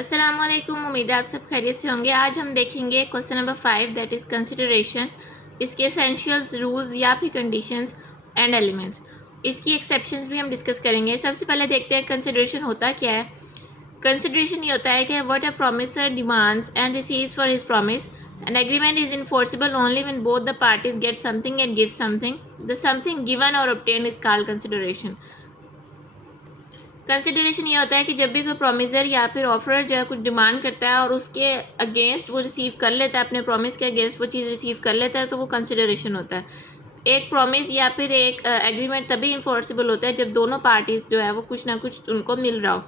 अस्सलामुअलैकुम। उम्मीद है आप सब खैरियत से होंगे। आज हम देखेंगे question number 5 that is consideration. इसके एसेंशियल्स, रूल्स या फिर कंडीशंस एंड एलिमेंट्स। इसकी एक्सेप्शंस भी हम डिस्कस करेंगे। सबसे पहले देखते हैं कंसिडरेशन होता क्या है। कंसिडरेशन ये होता है कि what a promisor demands and receives for his promise. An agreement is enforceable only when both the parties get something and give something. The something given और obtained is called consideration. Consideration ये होता है कि जब भी कोई promisor या फिर ऑफरर जो है कुछ डिमांड करता है और उसके अगेंस्ट वो रिसीव कर लेता है, अपने प्रॉमिस के अगेंस्ट वो चीज़ रिसीव कर लेता है, तो वो कंसिडरेशन होता है। एक प्रॉमिस या फिर एक एग्रीमेंट तभी इन्फोर्सिबल होता है जब दोनों पार्टीज जो है वो कुछ ना कुछ उनको मिल रहा हो।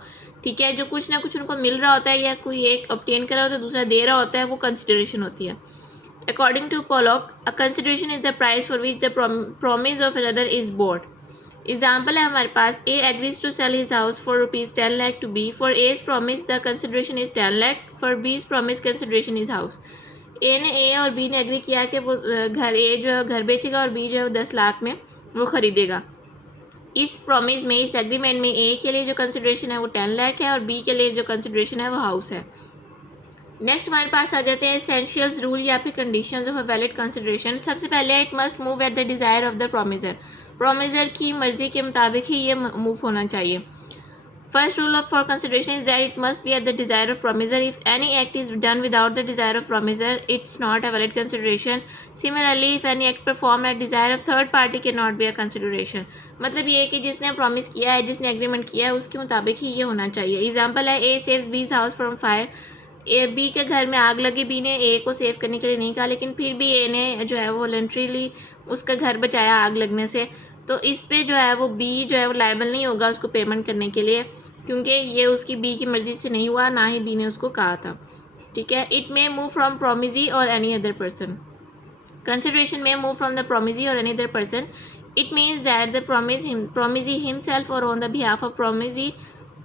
ठीक है, जो कुछ ना कुछ उनको मिल रहा होता है या कोई एक ऑब्टेन कर रहा होता है, दूसरा दे रहा होता है, वो कंसिडरेशन होती है। According to Pollock, a consideration is the price for which the promise of another is bought. Example है हमारे पास, A agrees to sell his house for ₹10 lakh to B. For A's promise the consideration is 10 lakh. For B's promise consideration is house. A और B ने agree किया कि वो घर ए जो है घर बेचेगा और बी जो है वो 10 लाख में वो ख़रीदेगा। इस प्रॉमिस में, इस एग्रीमेंट में ए के लिए जो कंसिडरेशन है वो 10 लाख है और बी के लिए जो कंसिडरेशन है वो हाउस है। नेक्स्ट हमारे पास आ जाते हैं एसेंशियल्स, रूल या फिर conditions of a valid consideration. सबसे पहले it must move at the desire of the promisor. Promisor की मर्जी के मुताबिक ही ये मूव होना चाहिए। First rule of for consideration is that it must be at the desire of promisor. If any act is done without the desire of promisor, it's not a valid consideration. Similarly, if any act perform at desire of third party can not be a consideration. मतलब ये है कि जिसने promise किया है, जिसने agreement किया है, उसके मुताबिक ही ये होना चाहिए। एग्जाम्पल है, A saves B's house from fire. A B के घर में आग लगी, बी ने ए को सेव करने के लिए नहीं कहा, लेकिन फिर भी ए ने जो है वो वॉलंटरीली उसका घर बचाया आग लगने से। तो इस पे जो है वो बी जो है वो लायबल नहीं होगा उसको पेमेंट करने के लिए, क्योंकि ये उसकी बी की मर्ज़ी से नहीं हुआ, ना ही बी ने उसको कहा था। ठीक है, इट मे मूव फ्रॉम प्रोमिजी और एनी अदर पर्सन। कंसिडरेशन में मूव फ्रॉम द प्रोमिजी और any other person. It means that the promisee himself or on the behalf of promisee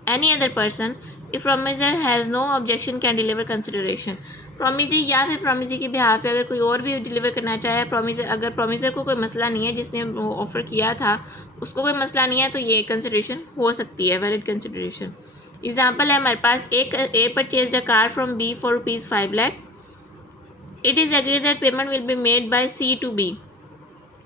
any other person, if promiser has no objection can deliver consideration। promisee या फिर promisee के behalf पे अगर कोई और भी deliver करना चाहे, promiser अगर promiser को कोई मसला नहीं है, जिसने ऑफ़र किया था उसको कोई मसला नहीं है, तो ये कंसिडरेशन हो सकती है, वैलिड कंसिडरेशन। एग्जाम्पल है हमारे पास, एक A purchase a car from B for ₹5 lakh. It is agreed that payment will be made by C to B.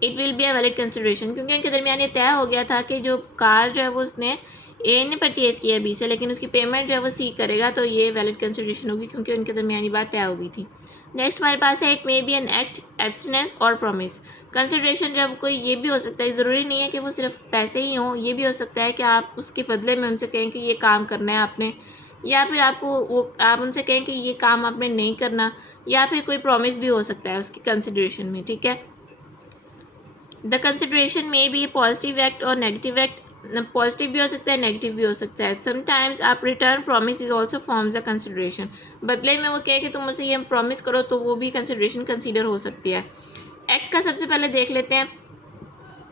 It will be a valid consideration, क्योंकि उनके दरमियान ये तय हो गया था कि जो कार जो है वो उसने ए ने परचेज़ किया है बी से, लेकिन उसकी पेमेंट जो है वो सी करेगा, तो ये वैलिड कंसिडरेशन होगी क्योंकि उनके दरमियान ये बात तय हो गई थी। नेक्स्ट हमारे पास है, it may be an act, abstinence और प्रॉमिस। कंसिडरेशन जब कोई ये भी हो सकता है, ज़रूरी नहीं है कि वो सिर्फ पैसे ही हों, ये भी हो सकता है कि आप उसके बदले में उनसे कहें कि ये काम करना है आपने, या फिर आपको वो आप उनसे कहें कि ये काम आपने नहीं करना, या फिर कोई प्रॉमिस भी हो सकता है उसकी कंसिडरेशन में। ठीक है, the consideration may B positive act और नेगेटिव एक्ट। पॉजिटिव भी हो सकता है, नेगेटिव भी हो सकता है। समटाइम्स आप return promise is also forms a consideration. बदले में वो कहे कि तुम मुझसे ये प्रॉमिस करो, तो वो भी कंसिडरेशन कंसीडर हो सकती है। एक्ट का सबसे पहले देख लेते हैं।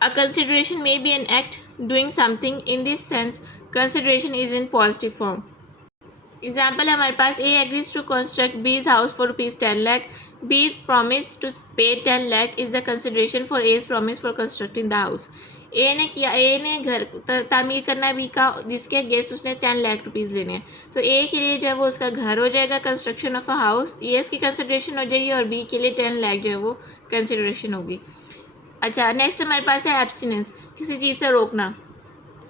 A consideration may be an act doing something, in this sense consideration is in positive form. Example है हमारे पास, A agrees to construct B's house for ₹10 lakh. B promise to pay 10 lakh is the consideration for A's promise for constructing the house. A ने घर तामीर करना B का, जिसके against उसने 10 लाख रुपीज़ लेने हैं, तो ए के लिए जो है वो उसका घर हो जाएगा, कंस्ट्रक्शन ऑफ अ हाउस, ये उसकी कंसिडरेशन हो जाएगी, और बी के लिए 10 लाख जो है वो कंसिडरेशन होगी। अच्छा, नेक्स्ट हमारे पास है एब्सटिनेंस, किसी चीज़ से रोकना।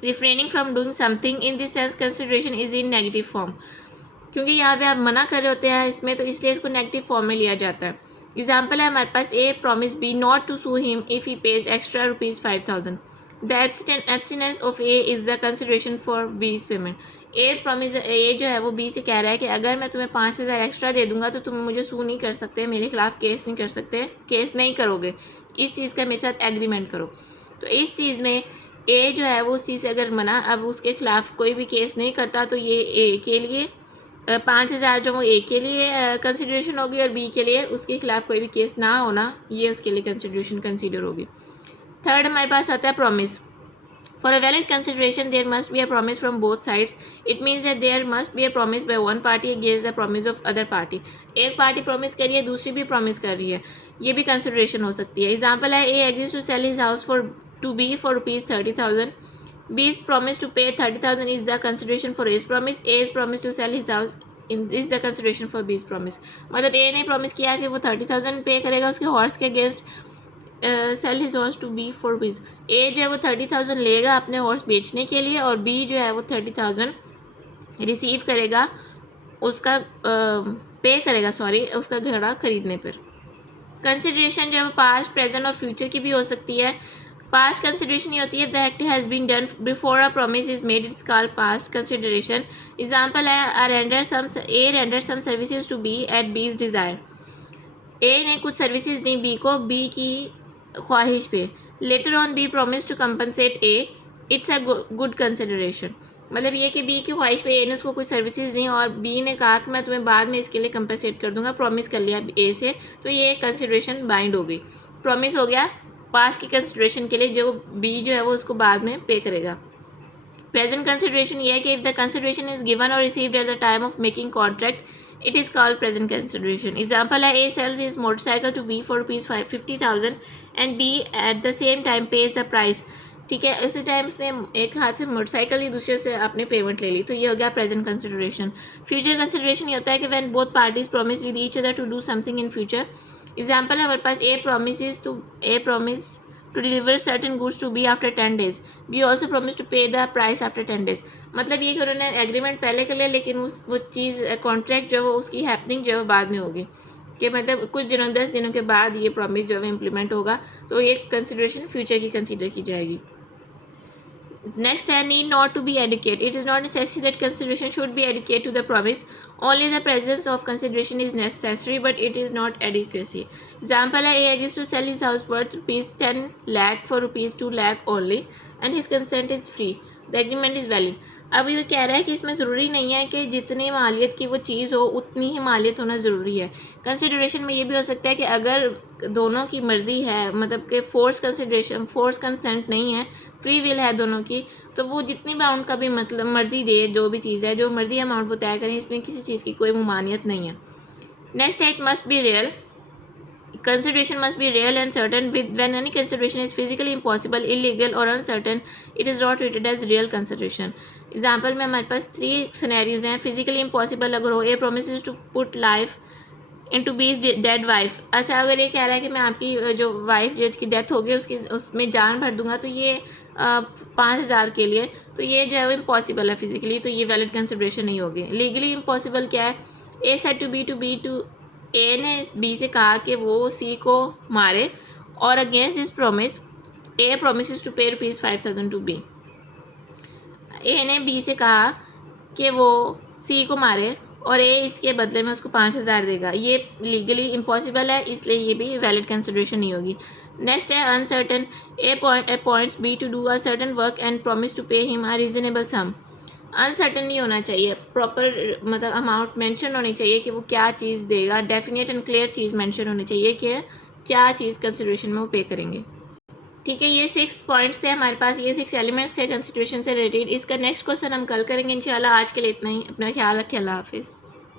Refraining from doing something, in this sense consideration is in negative form, क्योंकि यहाँ पे आप मना कर रहे होते हैं इसमें, तो इसलिए इसको नेगेटिव फॉर्म में लिया जाता है। एग्जाम्पल है हमारे पास, A promise B not to sue him if he pays extra ₹5,000। The abstinence of A is the consideration for B's payment. A जो है वो बी से कह रहा है कि अगर मैं तुम्हें 5,000 एक्स्ट्रा दे दूंगा तो तुम मुझे सू नहीं कर सकते, मेरे खिलाफ केस नहीं कर सकते, केस नहीं करोगे, इस चीज़ का मेरे साथ एग्रीमेंट करो। तो इस चीज़ में ए जो है वो उस चीज़ से अगर मना, अब उसके खिलाफ कोई भी केस नहीं करता, तो ये ए के लिए 5,000 जो वो ए के लिए कंसिडरेशन होगी, और बी के लिए उसके खिलाफ कोई भी केस ना होना, ये उसके लिए कंसिडरेशन कंसीडर होगी। थर्ड हमारे पास आता है promise. For a valid consideration there must be a promise from both sides. It means that there must be a promise by one party against the promise of other party. एक party promise कर रही है, दूसरी भी promise कर रही है, ये भी कंसिडरेशन हो सकती है। एग्जाम्पल है, A agrees to sell his house for to B for ₹30,000। B's promise to pay 30,000 is the consideration for A's promise. A's promise to sell his house in is the consideration for B's promise. मतलब ए ने promise किया कि वो 30,000 पे करेगा उसके horse के against, sale his horse to B for B's. A जो है वो 30,000 लेगा अपने हॉर्स बेचने के लिए, और बी जो है वो 30,000 रिसीव करेगा उसका पे करेगा उसका घोड़ा खरीदने पर। कंसिडरेशन जो है वो पास्ट, प्रेजेंट और फ्यूचर की भी हो सकती है। पास्ट कंसिडरेशन ये होती है the act has been done before a promise is made, it's called past consideration. Example है A render some services to B at B's desire. A ने कुछ सर्विसेज दी बी को बी की ख्वाहिश पे। Later on B promise to compensate A, it's a good consideration. मतलब ये कि बी की ख्वाहिश पे ए ने उसको कुछ सर्विसेज दी और बी ने कहा कि मैं तुम्हें बाद में इसके लिए कंपनसेट कर दूंगा, प्रॉमिस कर लिया ए से, तो ये एक कंसिडरेशन बाइंड हो गई, प्रॉमिस हो गया पास की कंसिडरेशन के लिए, जो बी जो है वो उसको बाद में पे करेगा। प्रेजेंट कंसिडरेशन ये है कि if the consideration is given और received at the time of making contract it is called present consideration. Example है A sells his motorcycle to B for ₹50,000 and B at the same time pays the price. ठीक है, उसी time उसने एक हाथ से motorcycle ही दूसरे से आपने पेमेंट ले ली, तो ये हो गया प्रेजेंट कंसिडरेशन। फ्यूचर कंसिडरेशन ये होता है कि when both parties promise with each other to do something in future. Example है हमारे पास A promise to deliver certain goods to B after 10 days, B also promise to pay the price after 10 days। मतलब ये कि उन्होंने agreement पहले कर लिया लेकिन वो चीज़ कॉन्ट्रैक्ट जो है वो उसकी हैपनिंग जो है वो बाद में होगी, कि मतलब कुछ दिनों 10 दिनों के बाद ये प्रॉमिस जो है इम्प्लीमेंट होगा, तो ये कंसिडरेशन फ्यूचर की कंसिडर की जाएगी। Next है need not to be adequate. It is not necessary that consideration should be adequate to the promise. Only the presence of consideration is necessary, but it is not adequacy. Example है A agrees to sell his house worth ₹10 lakh for ₹2 lakh only, and his consent is free. The agreement is valid. अब ये कह रहा है कि इसमें ज़रूरी नहीं है कि जितनी मालियत की वो चीज़ हो उतनी ही मालियत होना ज़रूरी है। कंसिडरेशन में ये भी हो सकता है कि अगर दोनों की मर्ज़ी है, मतलब कि फोर्स कंसेंट नहीं है, फ्री विल है दोनों की, तो वो जितनी अमाउंट का भी मतलब मर्ज़ी दे, जो भी चीज़ है जो मर्ज़ी अमाउंट वो तय करें, इसमें किसी चीज़ की कोई ममानियत नहीं है। नेक्स्ट है it must be real. Consideration must be real and certain. When any consideration is physically impossible, illegal or uncertain, it is not treated as real consideration. Example में हमारे पास 3 scenarios हैं। Physically impossible अगर हो, A promises to put life into B's dead wife। अच्छा, अगर ये कह रहा है कि मैं आपकी जो वाइफ जिसकी डेथ हो गई उसमें जान भर दूंगा, तो ये 5,000 के लिए, तो ये जो है वो इम्पॉसिबल है फिजिकली, तो ये वैलिड कंसिडरेशन नहीं होगी। लीगली इम्पॉसिबल क्या है? ए सेड टू बी ए ने बी से कहा कि वो सी को मारे, और against this promise A promise to pay ₹5,000 to be. ए ने बी से कहा कि वो सी को मारे और ए इसके बदले में उसको 5,000 देगा। ये लीगली इम्पॉसिबल है, इसलिए ये भी वैलिड कंसिडरेशन नहीं होगी। नेक्स्ट है uncertain. A appoints B to do a certain work and promise to pay him a reasonable sum. Uncertain नहीं होना चाहिए, प्रॉपर मतलब अमाउंट मेंशन होनी चाहिए कि वो क्या चीज़ देगा, definite and clear cheese mention होनी चाहिए कि क्या चीज़ कंसिडरेशन में वो पे करेंगे। ठीक है, ये 6 पॉइंट्स थे हमारे पास, ये 6 एलिमेंट्स थे कंसिडरेशन से रिलेटेड। इसका नेक्स्ट क्वेश्चन हम कल करेंगे इंशाल्लाह। आज के लिए इतना ही। अपना ख्याल रखें। अल्लाह हाफिज़।